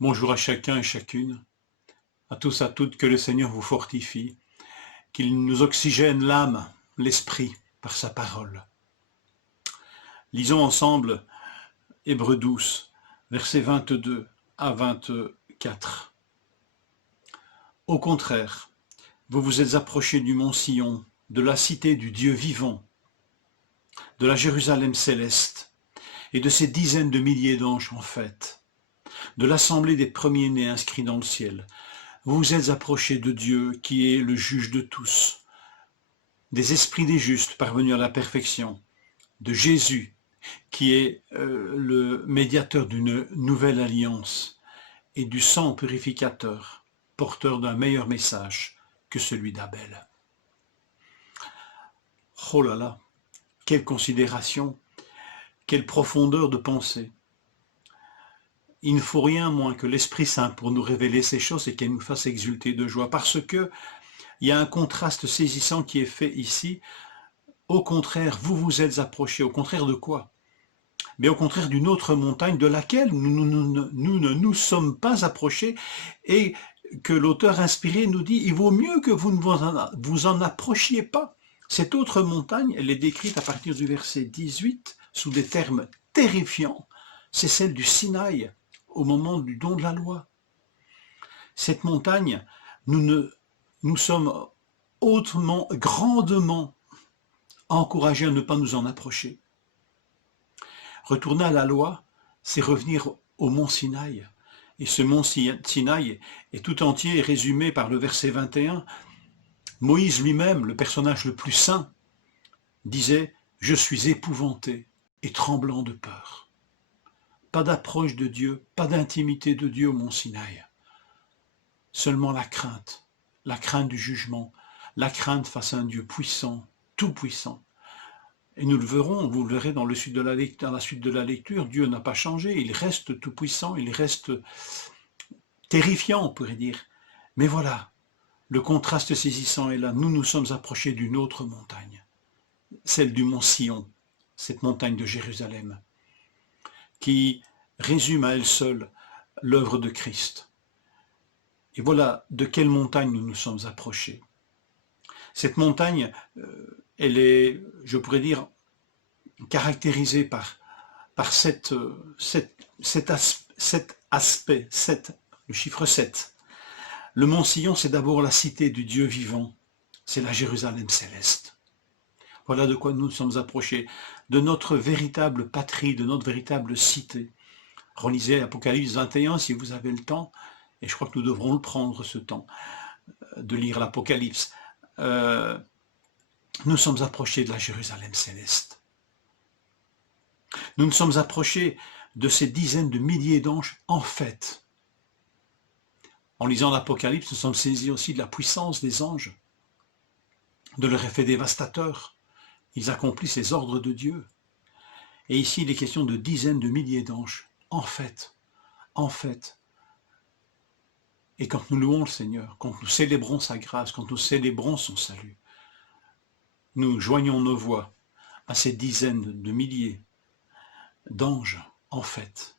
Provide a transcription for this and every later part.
Bonjour à chacun et chacune, à tous, à toutes, que le Seigneur vous fortifie, qu'il nous oxygène l'âme, l'esprit, par sa parole. Lisons ensemble Hébreux 12, versets 22 à 24. Au contraire, vous vous êtes approchés du mont Sion, de la cité du Dieu vivant, de la Jérusalem céleste, et de ces dizaines de milliers d'anges en fête, de l'assemblée des premiers-nés inscrits dans le ciel. Vous vous êtes approchés de Dieu, qui est le juge de tous, des esprits des justes parvenus à la perfection, de Jésus, qui est le médiateur d'une nouvelle alliance, et du sang purificateur, porteur d'un meilleur message que celui d'Abel. Oh là là, quelle considération, quelle profondeur de pensée. Il ne faut rien moins que l'Esprit Saint pour nous révéler ces choses et qu'elles nous fassent exulter de joie, parce que il y a un contraste saisissant qui est fait ici. Au contraire, vous vous êtes approchés. Au contraire de quoi? Mais au contraire d'une autre montagne de laquelle nous ne nous sommes pas approchés, et que l'auteur inspiré nous dit, il vaut mieux que vous ne vous en approchiez pas. Cette autre montagne, elle est décrite à partir du verset 18 sous des termes terrifiants. C'est celle du Sinaï, au moment du don de la loi. Cette montagne, nous sommes hautement, grandement encouragés à ne pas nous en approcher. Retourner à la loi, c'est revenir au mont Sinaï. Et ce mont Sinaï est tout entier résumé par le verset 21. Moïse lui-même, le personnage le plus saint, disait « Je suis épouvanté et tremblant de peur ». Pas d'approche de Dieu, pas d'intimité de Dieu au mont Sinaï. Seulement la crainte du jugement, la crainte face à un Dieu puissant, tout puissant. Et nous le verrons, vous le verrez dans la suite de la lecture, Dieu n'a pas changé, il reste tout puissant, il reste terrifiant, on pourrait dire. Mais voilà, le contraste saisissant est là. Nous nous sommes approchés d'une autre montagne, celle du mont Sion, cette montagne de Jérusalem, qui résume à elle seule l'œuvre de Christ. Et voilà de quelle montagne nous nous sommes approchés. Cette montagne, elle est, je pourrais dire, caractérisée par cet aspect, le chiffre 7. Le mont Sion, c'est d'abord la cité du Dieu vivant, c'est la Jérusalem céleste. Voilà de quoi nous nous sommes approchés, de notre véritable patrie, de notre véritable cité. Relisez Apocalypse 21 si vous avez le temps, et je crois que nous devrons le prendre ce temps de lire l'Apocalypse. Nous sommes approchés de la Jérusalem céleste. Nous nous sommes approchés de ces dizaines de milliers d'anges en fête. En lisant l'Apocalypse, nous sommes saisis aussi de la puissance des anges, de leur effet dévastateur. Ils accomplissent les ordres de Dieu. Et ici, il est question de dizaines de milliers d'anges en fête, en fête. Et quand nous louons le Seigneur, quand nous célébrons sa grâce, quand nous célébrons son salut, nous joignons nos voix à ces dizaines de milliers d'anges en fête.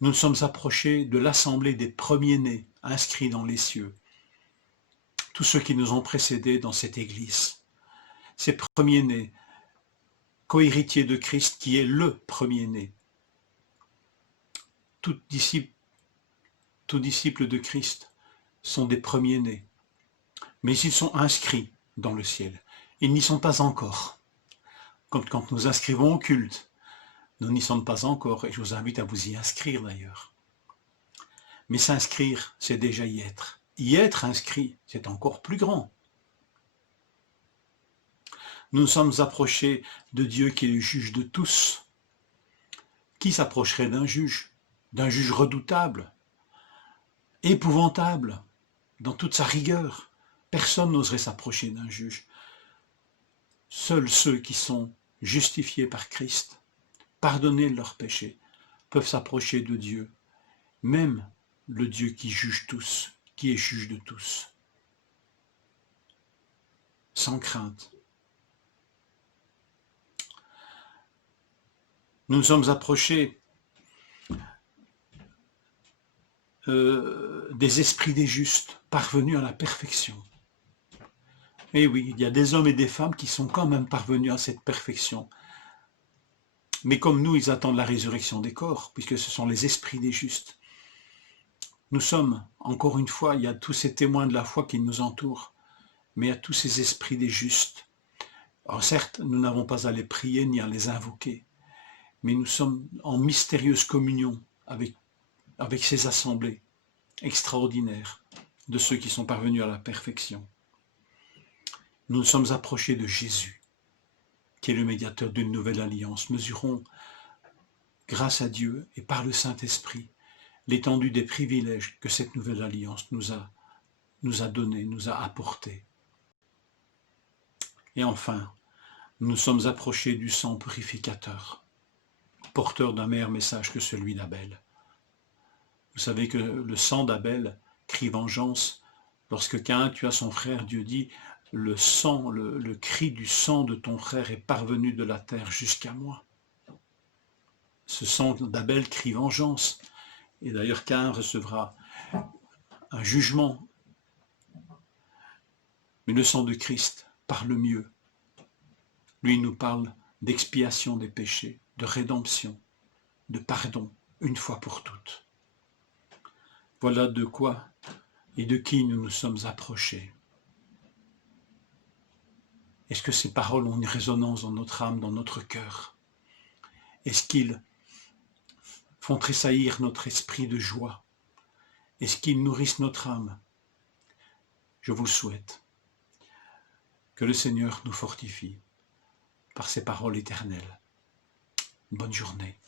Nous nous sommes approchés de l'assemblée des premiers-nés inscrits dans les cieux, tous ceux qui nous ont précédés dans cette Église. Ces premiers-nés, co-héritiers de Christ, qui est le premier-né. Tout disciple de Christ sont des premiers-nés, mais ils sont inscrits dans le ciel. Ils n'y sont pas encore. Comme quand nous inscrivons au culte, nous n'y sommes pas encore, et je vous invite à vous y inscrire d'ailleurs. Mais s'inscrire, c'est déjà y être. Y être inscrit, c'est encore plus grand. Nous nous sommes approchés de Dieu qui est le juge de tous. Qui s'approcherait d'un juge redoutable, épouvantable, dans toute sa rigueur? Personne n'oserait s'approcher d'un juge. Seuls ceux qui sont justifiés par Christ, pardonnés de leurs péchés, peuvent s'approcher de Dieu, même le Dieu qui juge tous, qui est juge de tous, sans crainte. Nous nous sommes approchés des esprits des justes, parvenus à la perfection. Et oui, il y a des hommes et des femmes qui sont quand même parvenus à cette perfection. Mais comme nous, ils attendent la résurrection des corps, puisque ce sont les esprits des justes. Nous sommes, encore une fois, il y a tous ces témoins de la foi qui nous entourent, mais il y a tous ces esprits des justes. Alors certes, nous n'avons pas à les prier ni à les invoquer, mais nous sommes en mystérieuse communion avec ces assemblées extraordinaires de ceux qui sont parvenus à la perfection. Nous nous sommes approchés de Jésus, qui est le médiateur d'une nouvelle alliance. Mesurons, grâce à Dieu et par le Saint-Esprit, l'étendue des privilèges que cette nouvelle alliance nous a donnés, nous a apportés. Et enfin, nous nous sommes approchés du sang purificateur, porteur d'un meilleur message que celui d'Abel. Vous savez que le sang d'Abel crie vengeance. Lorsque Caïn tua son frère, Dieu dit « Le sang, le cri du sang de ton frère est parvenu de la terre jusqu'à moi. » Ce sang d'Abel crie vengeance. Et d'ailleurs, Caïn recevra un jugement. Mais le sang de Christ parle mieux. Lui nous parle d'expiation des péchés, de rédemption, de pardon, une fois pour toutes. Voilà de quoi et de qui nous nous sommes approchés. Est-ce que ces paroles ont une résonance dans notre âme, dans notre cœur? Est-ce qu'ils font tressaillir notre esprit de joie? Est-ce qu'ils nourrissent notre âme? Je vous le souhaite. Que le Seigneur nous fortifie par ses paroles éternelles. Bonne journée.